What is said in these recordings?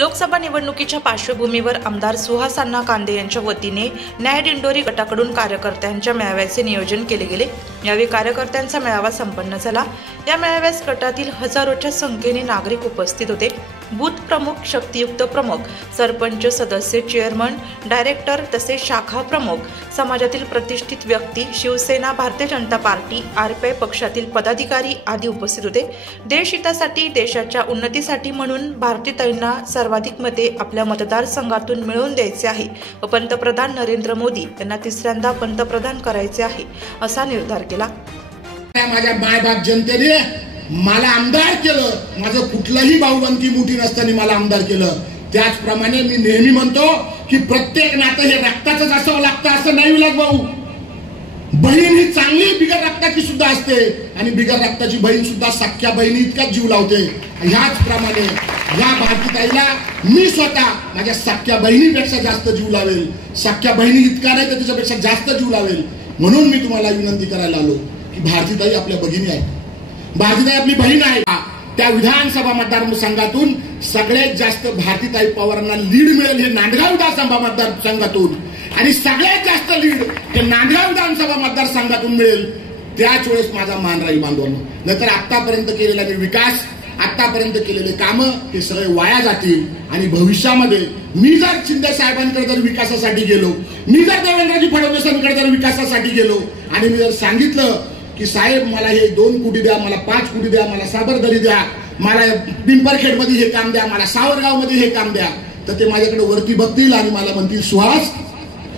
लोकसभा निवडणुकीच्या पार्श्वभूमीवर आमदार सुहास अण्णा कांदे यांच्या वतीने न्याय दिंडोरी गटाकडून कार्यकर्त्यांच्या मेळाव्याचे नियोजन केले गेले। यावेळी कार्यकर्त्यांचा मेळावा संपन्न झाला। या मेळाव्यास गटातील हजारोच्या संख्येने नागरिक उपस्थित होते। बूथ प्रमुख, शक्तियुक्त प्रमुख, सरपंच, सदस्य, चेअरमन, डायरेक्टर तसेच शाखा प्रमुख, समाजातील प्रतिष्ठित व्यक्ती, शिवसेना, भारतीय जनता पार्टी, आरपीआय पक्षातील पदाधिकारी आदी उपस्थित होते। देशहितासाठी, देशाच्या उन्नतीसाठी म्हणून भारतीताईंना सर्वाधिक मते आपल्या मतदारसंघातून मिळवून द्यायचे आहे व पंतप्रधान नरेंद्र मोदी यांना तिसऱ्यांदा पंतप्रधान करायचे आहे असा निर्धार केला। माझ्या मायबाप जनतेने मला आमदार केलं, माझं कुठलाही भाऊबंदी मोठी नसताना मला आमदार केलं। त्याचप्रमाणे मी नेहमी म्हणतो की प्रत्येक नातं हे रक्ताचंच असावं लागतं असं नाही विलास भाऊ। बहीण ही चांगली बिगर रक्ताची सुद्धा असते आणि बिगर रक्ताची बहीण सुद्धा सख्या बहिणी इतकाच जीव लावते। ह्याचप्रमाणे या भारतीताईला मी स्वतः माझ्या सख्या बहिणीपेक्षा जास्त जीव लावेल, सख्या बहिणी इतका नाही तर त्याच्यापेक्षा जास्त जीव लावेल। म्हणून मी तुम्हाला विनंती करायला आलो की भारतीताई आपल्या भगिनी आहे, भारतीताई आपली बहीण आहे। त्या विधानसभा मतदारसंघातून सगळ्यात जास्त भारतीताई पवारांना लीड मिळेल हे नांदगाव विधानसभा मतदारसंघातून, आणि सगळ्यात जास्त लीड हे नांदगाव विधानसभा मतदारसंघातून मिळेल। त्याच वेळेस माझा मान राहील बांधवांनो। नंतर आतापर्यंत केलेला विकास, आतापर्यंत केलेले कामं हे सगळे वाया जातील आणि भविष्यामध्ये मी जर शिंदे साहेबांकडे जर विकासासाठी गेलो, मी जर देवेंद्रजी फडणवीसांकडे जर विकासासाठी गेलो आणि मी जर सांगितलं की साहेब मला हे 2 कोटी द्या, मला 5 कोटी द्या, मला साबरदरी द्या, मला पिंपरखेड मध्ये हे काम द्या, मला सावरगाव मध्ये हे काम द्या, तर ते माझ्याकडे वरती बघतील आणि मला म्हणतील सुहास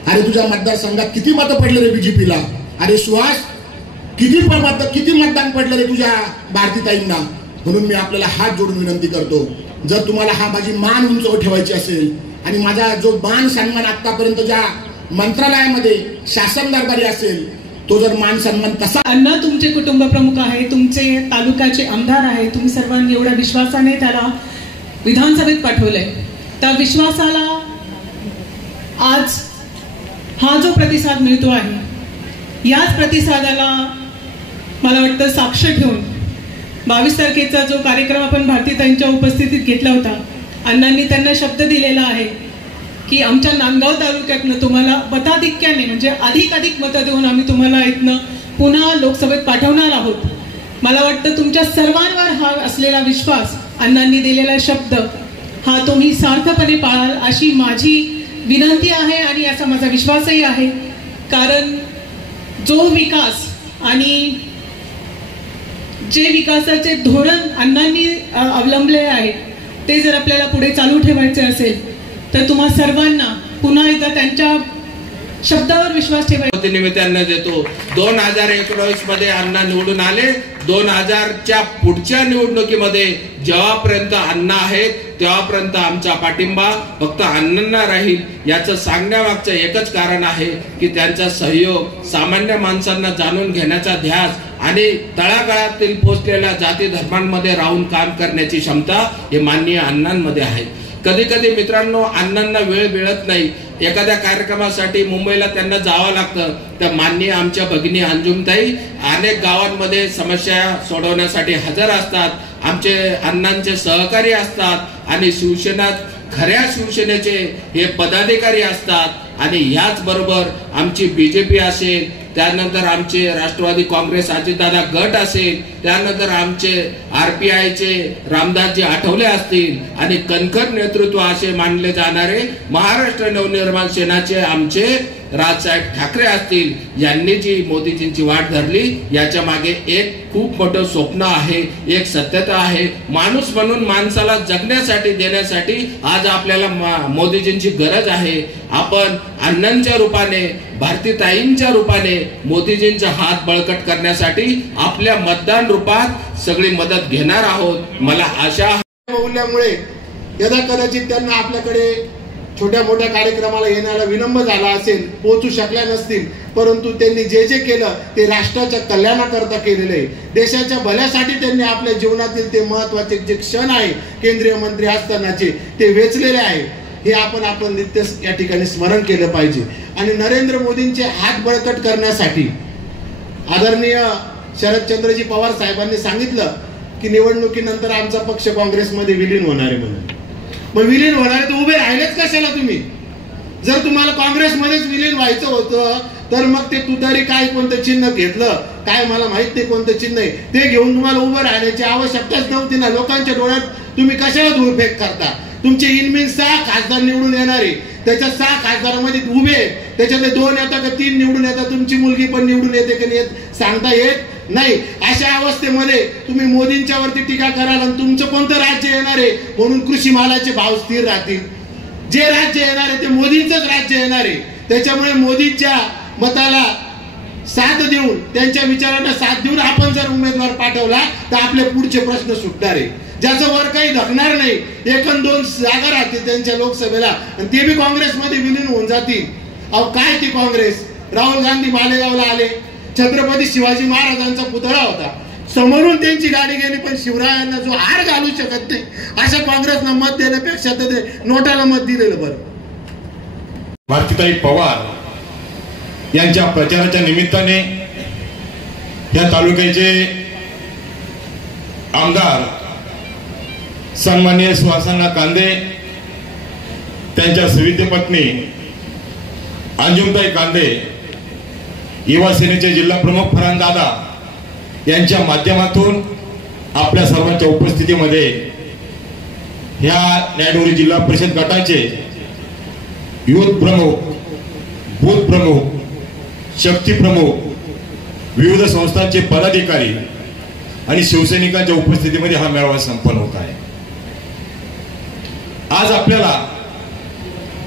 अरे तुझ्या मतदारसंघात किती मतं पडले रे बीजेपीला, अरे सुहास किती मतदान पडलं रे तुझ्या भारतीताईंना। म्हणून मी आपल्याला हात जोडून विनंती करतो, जर तुम्हाला हा माझी मान उंच ठेवायची असेल आणि माझा जो मान सन्मान आतापर्यंत ज्या मंत्रालयामध्ये शासन दरबारी असेल तो जर मान सन्मान तसा। अण्णा तुमचे कुटुंब प्रमुख आहे, तुमचे तालुक्याचे आमदार आहे, तुम्ही सर्वांनी एवढ्या विश्वासाने त्याला विधानसभेत पाठवलंय। त्या विश्वासाला आज हा जो प्रतिसाद मिळतो आहे, याच प्रतिसादाला मला वाटतं साक्ष ठेवून 22 तारखेचा जो कार्यक्रम आपण भारतीताईंच्या उपस्थितीत घेतला होता, अण्णांनी त्यांना शब्द दिलेला आहे की आमच्या नांदगाव तालुक्यातनं तुम्हाला मताधिक्याने म्हणजे अधिक मतं देऊन आम्ही तुम्हाला इथनं पुन्हा लोकसभेत पाठवणार आहोत। मला वाटतं तुमच्या सर्वांवर हा असलेला विश्वास, अण्णांनी दिलेला शब्द हा तुम्ही सार्थपणे पाळाल अशी माझी विनंती आहे आणि असा माझा विश्वासही आहे। कारण जो विकास आणि जे विकासाचे धोरण अण्णांनी अवलंबले आहे ते जर आपल्याला पुढे चालू ठेवायचे असेल तर तुम्हा सर्वांना पुन्हा एकदा त्यांच्या शब्दावर विश्वास ठेवायचा निमित्तानं देतो। 2019 मध्ये अण्णा निवडून आले, 2000च्या पुढच्या निवडणुकीमध्ये जेव्हापर्यंत अण्णा आहेत तेव्हापर्यंत आमचा पाठिंबा फक्त अण्णांना राहील। याचं सांगण्यामागचं एकच कारण आहे की त्यांचा सहयोग, सामान्य माणसांना जाणून घेण्याचा ध्यास आणि तळागाळातील पोहोचलेल्या जाती धर्मांमध्ये राहून काम करण्याची क्षमता हे माननीय अण्णांमध्ये आहे। कधी कधी मित्रांनो अण्णांना वेळ मिळत नाही, एखाद्या कार्यक्रमासाठी मुंबईला त्यांना जावं लागतं, तर माननीय आमच्या भगिनी अंजुमताई अनेक गावांमध्ये समस्या सोडवण्यासाठी हजर असतात। आमचे अण्णांचे सहकारी असतात आणि खऱ्या शिवसेनेचे हे पदाधिकारी असतात। आणि याच बरोबर आमची बीजेपी असेल, त्यानंतर आमचे राष्ट्रवादी काँग्रेस अजितदादा गट असेल, त्यानंतर आमचे आरपीआयचे रामदासजी आठवले असतील आणि कणखर नेतृत्व असे मानले जाणारे महाराष्ट्र नवनिर्माण सेनाचे आमचे राजसाहेब ठाकरे असतील, यांनी जी मोदीजींची वाट धरली याच्या मागे एक खूप मोठं स्वप्न आहे, एक सत्यता आहे। माणूस म्हणून माणसाला जगण्यासाठी देण्यासाठी आज आपल्याला मोदीजींची गरज आहे। आपण अण्णांच्या रूपाने, भारतीताईंच्या रूपाने मोदीजींचा हात बळकट करण्यासाठी आपल्या मतदान रूपात सगळी मदत घेणार आहोत। मला आशा बोलल्यामुळे यदा कदाचित त्यांना आपल्याकडे छोट्या मोठ्या कार्यक्रमाला येण्याला विलंब झाला असेल, पोहोचू शकल्या नसतील, परंतु त्यांनी जे जे केलं ते राष्ट्राच्या कल्याणाकरता केलेलं आहे। देशाच्या भल्यासाठी त्यांनी आपल्या जीवनातील ते महत्वाचे जे क्षण आहे केंद्रीय मंत्री असतानाचे ते वेचलेले आहे। हे आपण नित्य या ठिकाणी स्मरण केलं पाहिजे। आणि नरेंद्र मोदींचे हात बळकट करण्यासाठी आदरणीय शरदचंद्रजी पवार साहेबांनी सांगितलं की निवडणुकीनंतर आमचा पक्ष काँग्रेसमध्ये विलीन होणार आहे म्हणून। मग विलीन होणारे तर उभे राहिलेच कशाला तुम्ही? जर तुम्हाला काँग्रेसमध्येच विलीन व्हायचं होतं तर मग ते तुतारी काय कोणतं चिन्ह घेतलं काय मला माहित नाही कोणतं चिन्ह आहे ते घेऊन तुम्हाला उभं राहण्याची आवश्यकताच नव्हती ना. लोकांच्या डोळ्यात तुम्ही कशाला धूळफेक करता? तुमचे इनमिन 6 खासदार निवडून येणारे, त्याच्या 6 खासदारांमध्ये उभे, त्याच्यातले 2 येतात का 3 निवडून येतात, तुमची मुलगी पण निवडून येते की नाही सांगता येत नाही. अशा अवस्थेमध्ये तुम्ही मोदींच्या वरती टीका कराल आणि तुमचं कोणतं राज्य येणार आहे म्हणून कृषी मालाचे भाव स्थिर राहतील. जे राज्य येणार आहे ते मोदींचंच राज्य येणार आहे. त्याच्यामुळे मोदींच्या मताला साथ देऊन त्यांच्या विचारांना साथ देऊन आपण जर उमेदवार पाठवला तर आपले पुढचे प्रश्न सुटणार आहे. ज्याचं वर काही धकणार नाही. 1-2 जागा राहतील त्यांच्या लोकसभेला आणि ते बी काँग्रेसमध्ये विलीन होऊन जातील. अहो काय ती काँग्रेस? राहुल गांधी मालेगावला आले, छत्रपती शिवाजी महाराजांचा पुतळा होता, समोरून त्यांची गाडी गेली पण शिवरायांना जो हार घालू शकत नाही अशा काँग्रेसला मत देण्यापेक्षा तर ते नोटाला मत दिलेलं बरं. भारतीताई पवार यांच्या प्रचाराच्या निमित्ताने या तालुक्याचे आमदार सन्माननीय सुहासांना कांदे, त्यांच्या सविते पत्नी अंजुमताई कांदे, युवा सेनेचे जिल्हा प्रमुख फरहान दादा यांच्या माध्यमातून आपल्या सर्वांच्या उपस्थितीमध्ये ह्या न्यायडोंगरी जिल्हा परिषद गटाचे युथ प्रमुख, बूथ प्रमुख, शक्ती प्रमुख, विविध संस्थांचे पदाधिकारी आणि शिवसैनिकांच्या उपस्थितीमध्ये हा मेळावा संपन्न होत आहे. आज आपल्याला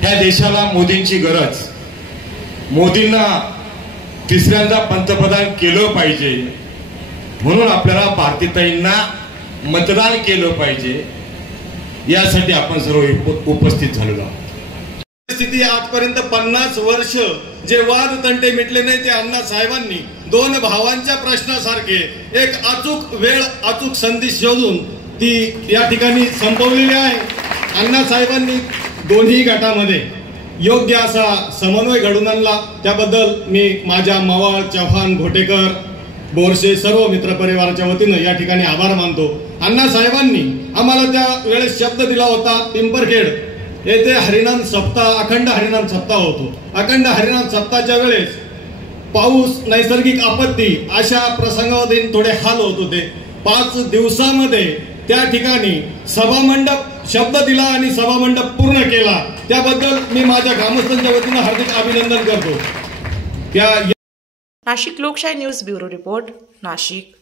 ह्या देशाला मोदींची गरज, मोदींना तिसऱ्यांदा पंतप्रधान केलं पाहिजे म्हणून आपल्याला भारतीताईंना मतदान केलं पाहिजे यासाठी आपण सर्व उपस्थित झालेलो आहोत. स्थिती आजपर्यंत 50 वर्ष जे वाद तंटे मिटले नाही ते अण्णा साहेबांनी 2 भावांच्या प्रश्नासारखे एक अचूक वेळ अचूक संधी शोधून ती या ठिकाणी संपवलेली आहे. अण्णा साहेबांनी दोन्ही गटामध्ये योग्य असा समन्वय घडवून आणला. त्याबद्दल मी माझ्या मवाळ, चव्हाण, घोटेकर, बोरसे सर्व मित्रपरिवाराच्या वतीनं या ठिकाणी आभार मानतो. अण्णा साहेबांनी आम्हाला त्या वेळेस शब्द दिला होता. पिंपरखेड येथे हरिनाम सप्ताह, अखंड हरिनाम सप्ताह होतो. अखंड हरिनाम सप्ताहाच्या वेळेस पाऊस, नैसर्गिक आपत्ती अशा प्रसंगामध्ये थोडे हाल होत होते. 5 दिवसामध्ये त्या ठिकाणी सभामंडप शब्द दिला आणि सभामंडप पूर्ण केला. त्याबद्दल मी माझ्या ग्रामस्थांच्या वतीनं हार्दिक अभिनंदन करतो. नाशिक लोकशाही न्यूज ब्युरो रिपोर्ट, नाशिक.